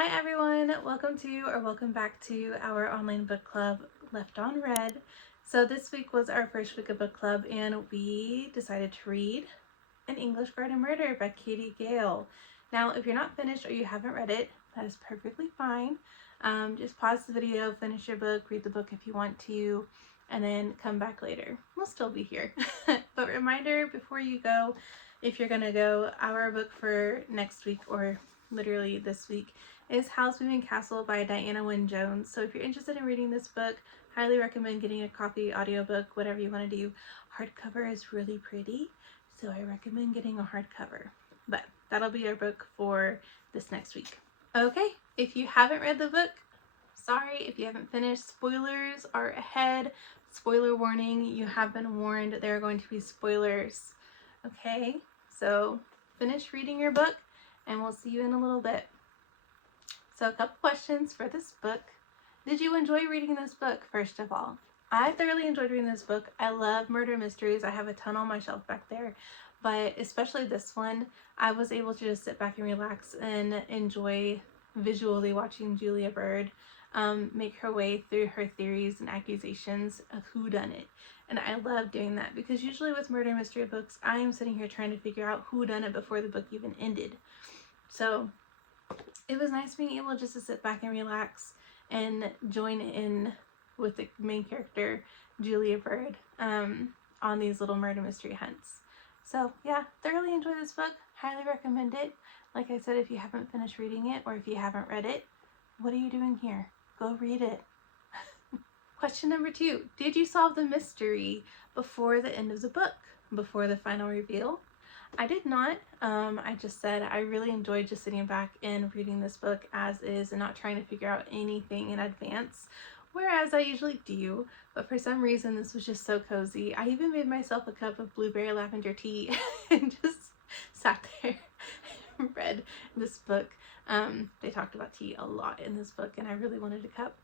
Hi everyone, welcome back to our online book club, Left on Red. So this week was our first week of book club and we decided to read An English Garden Murder by Katie Gale. Now if you're not finished or you haven't read it, that is perfectly fine. Just pause the video, finish your book, read the book if you want to, and then come back later. We'll still be here. But reminder before you go, if you're gonna go, our book for next week or literally this week is Howl's Moving Castle by Diana Wynne Jones. So if you're interested in reading this book, highly recommend getting a copy, audiobook, whatever you want to do. Hardcover is really pretty, so I recommend getting a hardcover. But that'll be our book for this next week. Okay, if you haven't read the book, sorry. If you haven't finished, spoilers are ahead. Spoiler warning, you have been warned. There are going to be spoilers. Okay, so finish reading your book and we'll see you in a little bit. So a couple questions for this book. Did you enjoy reading this book, first of all? I thoroughly enjoyed reading this book. I love murder mysteries. I have a ton on my shelf back there, but especially this one, I was able to just sit back and relax and enjoy visually watching Julia Bird make her way through her theories and accusations of whodunit. And I love doing that because usually with murder mystery books, I am sitting here trying to figure out who done it before the book even ended. So it was nice being able just to sit back and relax and join in with the main character, Julia Bird, on these little murder mystery hunts. So yeah, thoroughly enjoyed this book. Highly recommend it. Like I said, if you haven't finished reading it or if you haven't read it, what are you doing here? Go read it. Question number 2. Did you solve the mystery before the end of the book? Before the final reveal? I did not. I just said I really enjoyed just sitting back and reading this book as is and not trying to figure out anything in advance, whereas I usually do, but for some reason this was just so cozy. I even made myself a cup of blueberry lavender tea and just sat there and read this book. They talked about tea a lot in this book and I really wanted a cup.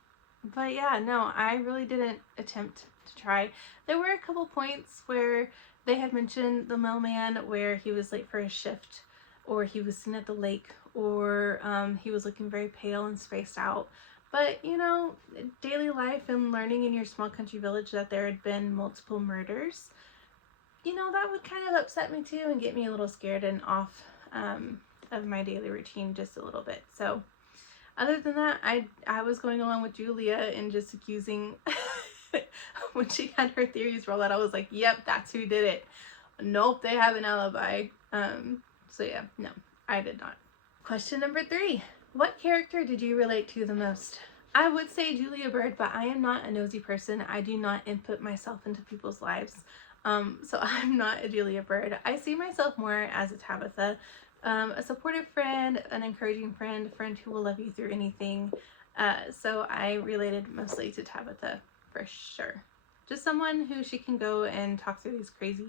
But yeah, no, I really didn't attempt to try. There were a couple points where they had mentioned the mailman where he was late for his shift, or he was seen at the lake, or he was looking very pale and spaced out. But, you know, daily life and learning in your small country village that there had been multiple murders, you know, that would kind of upset me too and get me a little scared and off of my daily routine just a little bit. So other than that, I was going along with Julia and just accusing when she had her theories roll out. I was like, yep, that's who did it. Nope, they have an alibi. So yeah, no, I did not. Question number 3. What character did you relate to the most? I would say Julia Bird, but I am not a nosy person. I do not input myself into people's lives. So I'm not a Julia Bird. I see myself more as a Tabitha. A supportive friend, an encouraging friend, a friend who will love you through anything. So I related mostly to Tabitha for sure. Just someone who she can go and talk through these crazy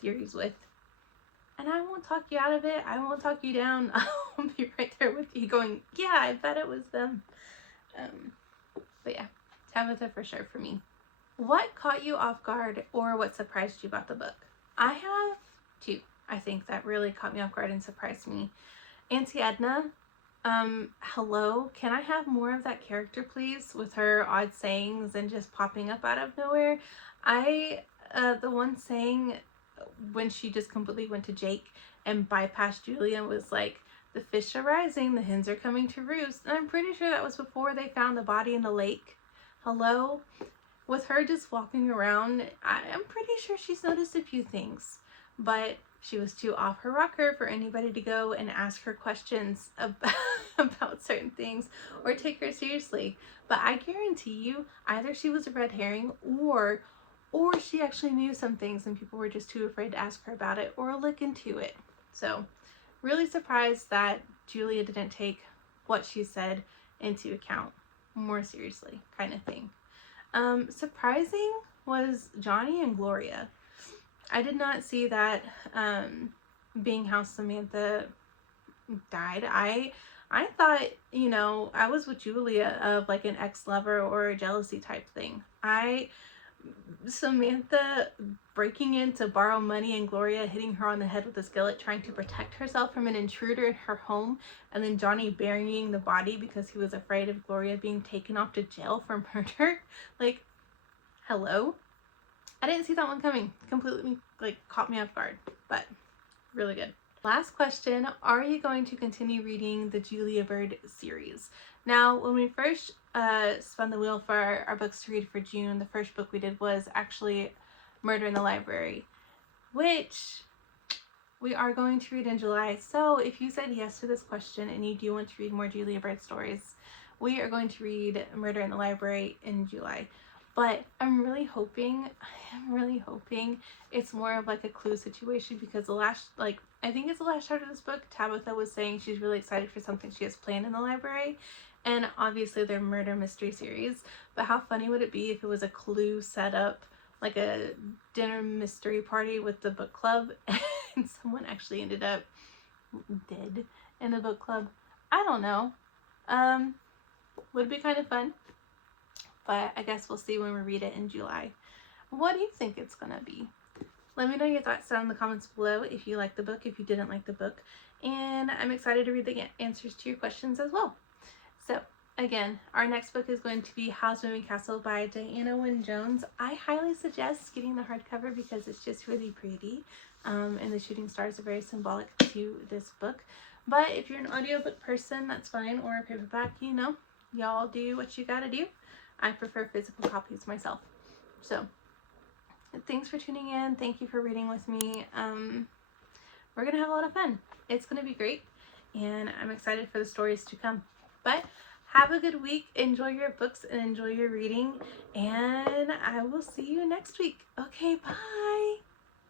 theories with. And I won't talk you out of it. I won't talk you down. I'll be right there with you going, yeah, I bet it was them. But yeah, Tabitha for sure for me. What caught you off guard or what surprised you about the book? I have 2. I think that really caught me off guard and surprised me. Auntie Edna, hello, can I have more of that character please, with her odd sayings and just popping up out of nowhere? The one saying when she just completely went to Jake and bypassed Julia and was like, the fish are rising, the hens are coming to roost, and I'm pretty sure that was before they found the body in the lake. Hello? With her just walking around, I'm pretty sure she's noticed a few things, but she was too off her rocker for anybody to go and ask her questions about certain things or take her seriously. But I guarantee you, either she was a red herring or she actually knew some things and people were just too afraid to ask her about it or look into it. So really surprised that Julia didn't take what she said into account more seriously, kind of thing. Surprising was Johnny and Gloria. I did not see that being how Samantha died. I thought, you know, I was with Julia of like an ex-lover or a jealousy type thing. Samantha breaking in to borrow money and Gloria hitting her on the head with a skillet trying to protect herself from an intruder in her home, and then Johnny burying the body because he was afraid of Gloria being taken off to jail for murder. Like, hello? I didn't see that one coming. Completely, like, caught me off guard, but really good. Last question, are you going to continue reading the Julia Bird series? Now, when we first spun the wheel for our books to read for June, the first book we did was actually Murder in the Library, which we are going to read in July. So if you said yes to this question and you do want to read more Julia Bird stories, we are going to read Murder in the Library in July. But I'm really hoping it's more of like a Clue situation, because I think it's the last chapter of this book, Tabitha was saying she's really excited for something she has planned in the library. And obviously they're murder mystery series, but how funny would it be if it was a Clue setup, like a dinner mystery party with the book club, and someone actually ended up dead in the book club? I don't know. Would be kind of fun. But I guess we'll see when we read it in July. What do you think it's gonna be? Let me know your thoughts down in the comments below if you liked the book, if you didn't like the book. And I'm excited to read the answers to your questions as well. So again, our next book is going to be Howl's Moving Castle by Diana Wynne Jones. I highly suggest getting the hardcover because it's just really pretty. And the shooting stars are very symbolic to this book. But if you're an audiobook person, that's fine, or a paperback, you know, y'all do what you gotta do. I prefer physical copies myself. So thanks for tuning in. Thank you for reading with me. We're gonna have a lot of fun. It's gonna be great, and I'm excited for the stories to come. But have a good week. Enjoy your books and enjoy your reading, and I will see you next week. Okay, bye.